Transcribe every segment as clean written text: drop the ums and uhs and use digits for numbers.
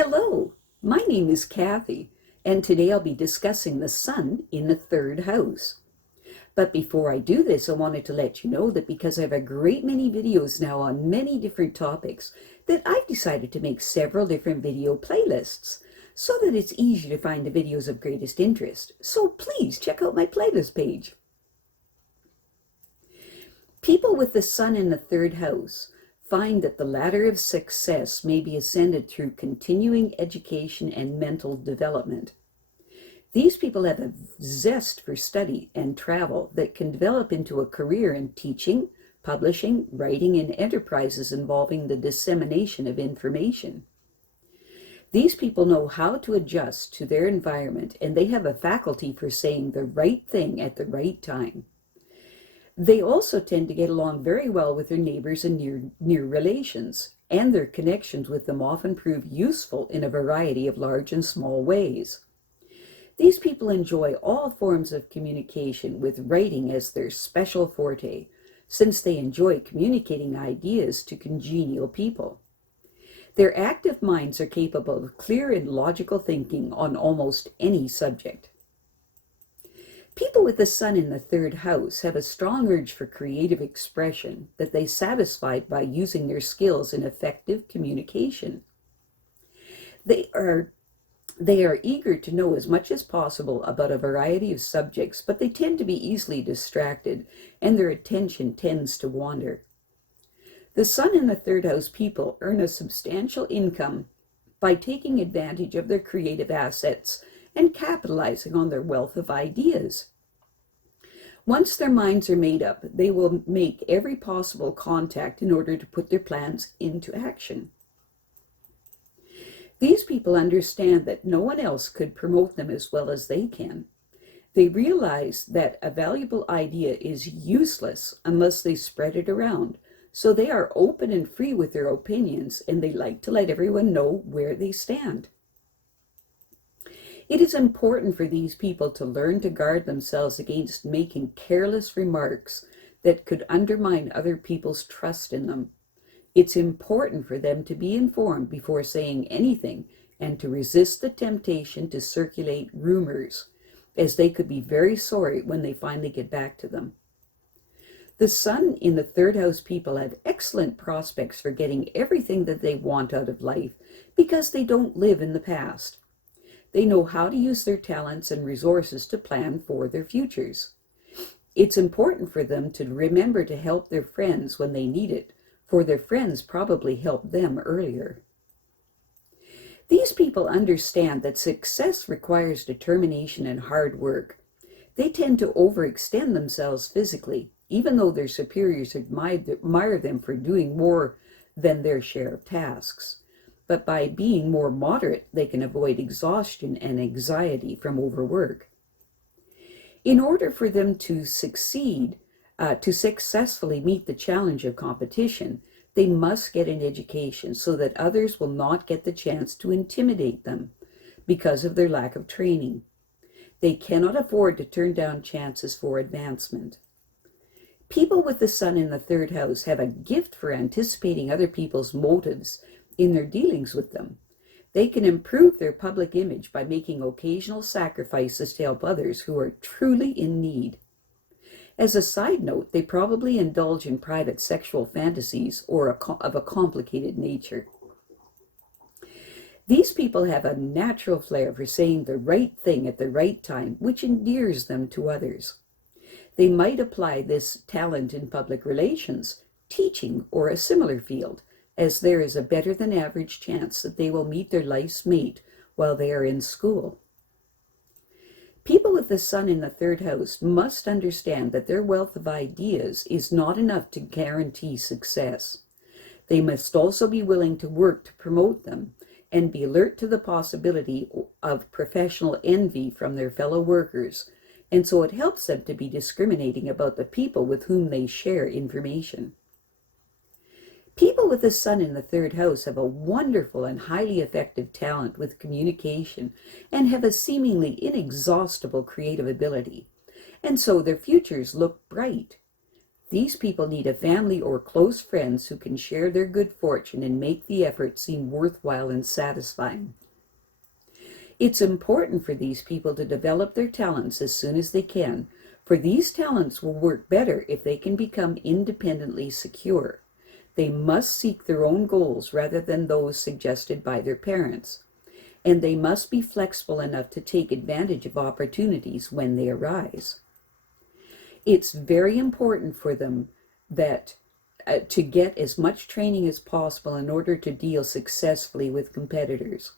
Hello, my name is Kathy, and today I'll be discussing the sun in the third house. But before I do this, I wanted to let you know that because I have a great many videos now on many different topics, that I've decided to make several different video playlists so that it's easy to find the videos of greatest interest. So please check out my playlist page. People with the sun in the third house find that the ladder of success may be ascended through continuing education and mental development. These people have a zest for study and travel that can develop into a career in teaching, publishing, writing, and enterprises involving the dissemination of information. These people know how to adjust to their environment, and they have a faculty for saying the right thing at the right time. They also tend to get along very well with their neighbors and near relations, and their connections with them often prove useful in a variety of large and small ways. These people enjoy all forms of communication, with writing as their special forte, since they enjoy communicating ideas to congenial people. Their active minds are capable of clear and logical thinking on almost any subject. People with the sun in the third house have a strong urge for creative expression that they satisfy by using their skills in effective communication. They are eager to know as much as possible about a variety of subjects, but they tend to be easily distracted, and their attention tends to wander. The sun in the third house people earn a substantial income by taking advantage of their creative assets and capitalizing on their wealth of ideas. Once their minds are made up, they will make every possible contact in order to put their plans into action. These people understand that no one else could promote them as well as they can. They realize that a valuable idea is useless unless they spread it around, so they are open and free with their opinions, and they like to let everyone know where they stand. It is important for these people to learn to guard themselves against making careless remarks that could undermine other people's trust in them. It's important for them to be informed before saying anything and to resist the temptation to circulate rumors, as they could be very sorry when they finally get back to them. The sun in the third house people have excellent prospects for getting everything that they want out of life because they don't live in the past. They know how to use their talents and resources to plan for their futures. It's important for them to remember to help their friends when they need it, for their friends probably helped them earlier. These people understand that success requires determination and hard work. They tend to overextend themselves physically, even though their superiors admire them for doing more than their share of tasks. But by being more moderate, they can avoid exhaustion and anxiety from overwork. In order for them to succeed, to successfully meet the challenge of competition, they must get an education so that others will not get the chance to intimidate them because of their lack of training. They cannot afford to turn down chances for advancement. People with the sun in the third house have a gift for anticipating other people's motives in their dealings with them. They can improve their public image by making occasional sacrifices to help others who are truly in need. As a side note, they probably indulge in private sexual fantasies or of a complicated nature. These people have a natural flair for saying the right thing at the right time, which endears them to others. They might apply this talent in public relations, teaching, or a similar field, as there is a better than average chance that they will meet their life's mate while they are in school. People with the sun in the third house must understand that their wealth of ideas is not enough to guarantee success. They must also be willing to work to promote them and be alert to the possibility of professional envy from their fellow workers, and so it helps them to be discriminating about the people with whom they share information. People with the sun in the third house have a wonderful and highly effective talent with communication and have a seemingly inexhaustible creative ability, and so their futures look bright. These people need a family or close friends who can share their good fortune and make the effort seem worthwhile and satisfying. It's important for these people to develop their talents as soon as they can, for these talents will work better if they can become independently secure. They must seek their own goals rather than those suggested by their parents, and they must be flexible enough to take advantage of opportunities when they arise. It's very important for them that to get as much training as possible in order to deal successfully with competitors.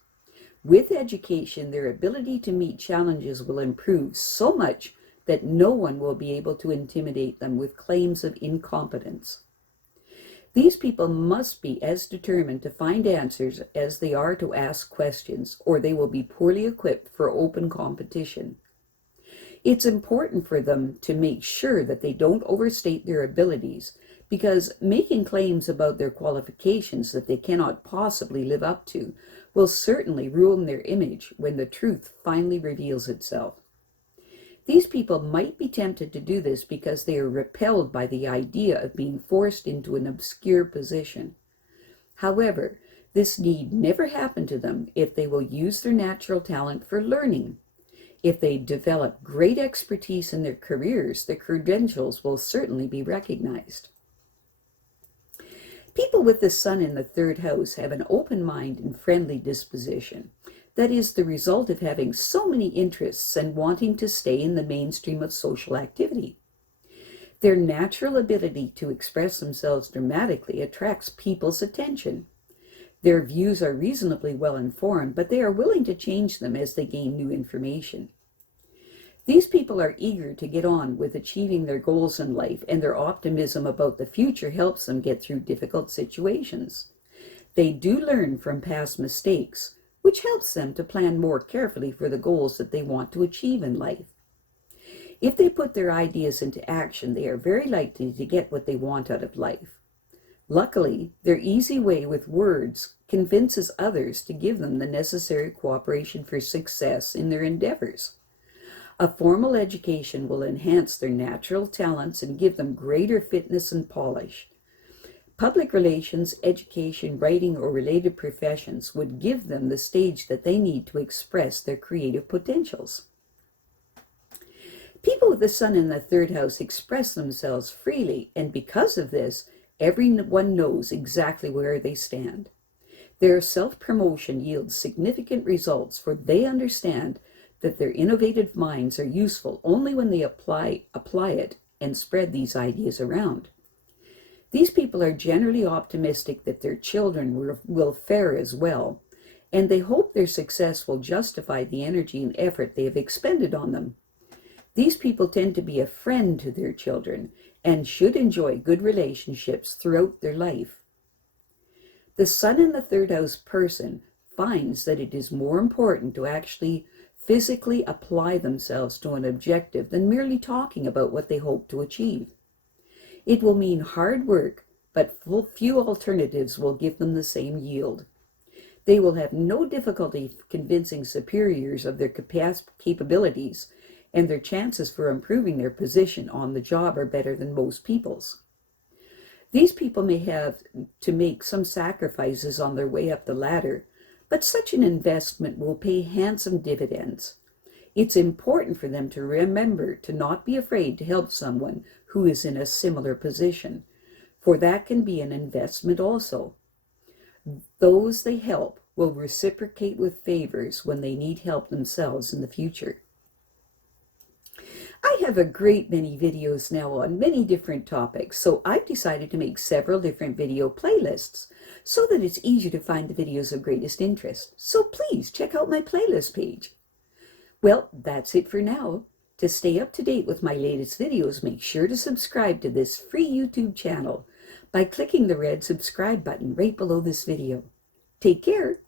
With education, their ability to meet challenges will improve so much that no one will be able to intimidate them with claims of incompetence. These people must be as determined to find answers as they are to ask questions, or they will be poorly equipped for open competition. It's important for them to make sure that they don't overstate their abilities, because making claims about their qualifications that they cannot possibly live up to will certainly ruin their image when the truth finally reveals itself. These people might be tempted to do this because they are repelled by the idea of being forced into an obscure position. However, this need never happen to them if they will use their natural talent for learning. If they develop great expertise in their careers, their credentials will certainly be recognized. People with the sun in the third house have an open mind and friendly disposition. That is the result of having so many interests and wanting to stay in the mainstream of social activity. Their natural ability to express themselves dramatically attracts people's attention. Their views are reasonably well informed, but they are willing to change them as they gain new information. These people are eager to get on with achieving their goals in life, and their optimism about the future helps them get through difficult situations. They do learn from past mistakes, which helps them to plan more carefully for the goals that they want to achieve in life. If they put their ideas into action, they are very likely to get what they want out of life. Luckily, their easy way with words convinces others to give them the necessary cooperation for success in their endeavors. A formal education will enhance their natural talents and give them greater fitness and polish. Public relations, education, writing, or related professions would give them the stage that they need to express their creative potentials. People with the sun in the third house express themselves freely, and because of this, everyone knows exactly where they stand. Their self-promotion yields significant results, for they understand that their innovative minds are useful only when they apply it and spread these ideas around. These people are generally optimistic that their children will fare as well, and they hope their success will justify the energy and effort they have expended on them. These people tend to be a friend to their children and should enjoy good relationships throughout their life. The sun in the third house person finds that it is more important to actually physically apply themselves to an objective than merely talking about what they hope to achieve. It will mean hard work, but few alternatives will give them the same yield. They will have no difficulty convincing superiors of their capabilities, and their chances for improving their position on the job are better than most people's. These people may have to make some sacrifices on their way up the ladder, but such an investment will pay handsome dividends. It's important for them to remember to not be afraid to help someone who is in a similar position, for that can be an investment also. Those they help will reciprocate with favors when they need help themselves in the future. I have a great many videos now on many different topics, so I've decided to make several different video playlists so that it's easier to find the videos of greatest interest. So please check out my playlist page. Well, that's it for now. To stay up to date with my latest videos, make sure to subscribe to this free YouTube channel by clicking the red subscribe button right below this video. Take care.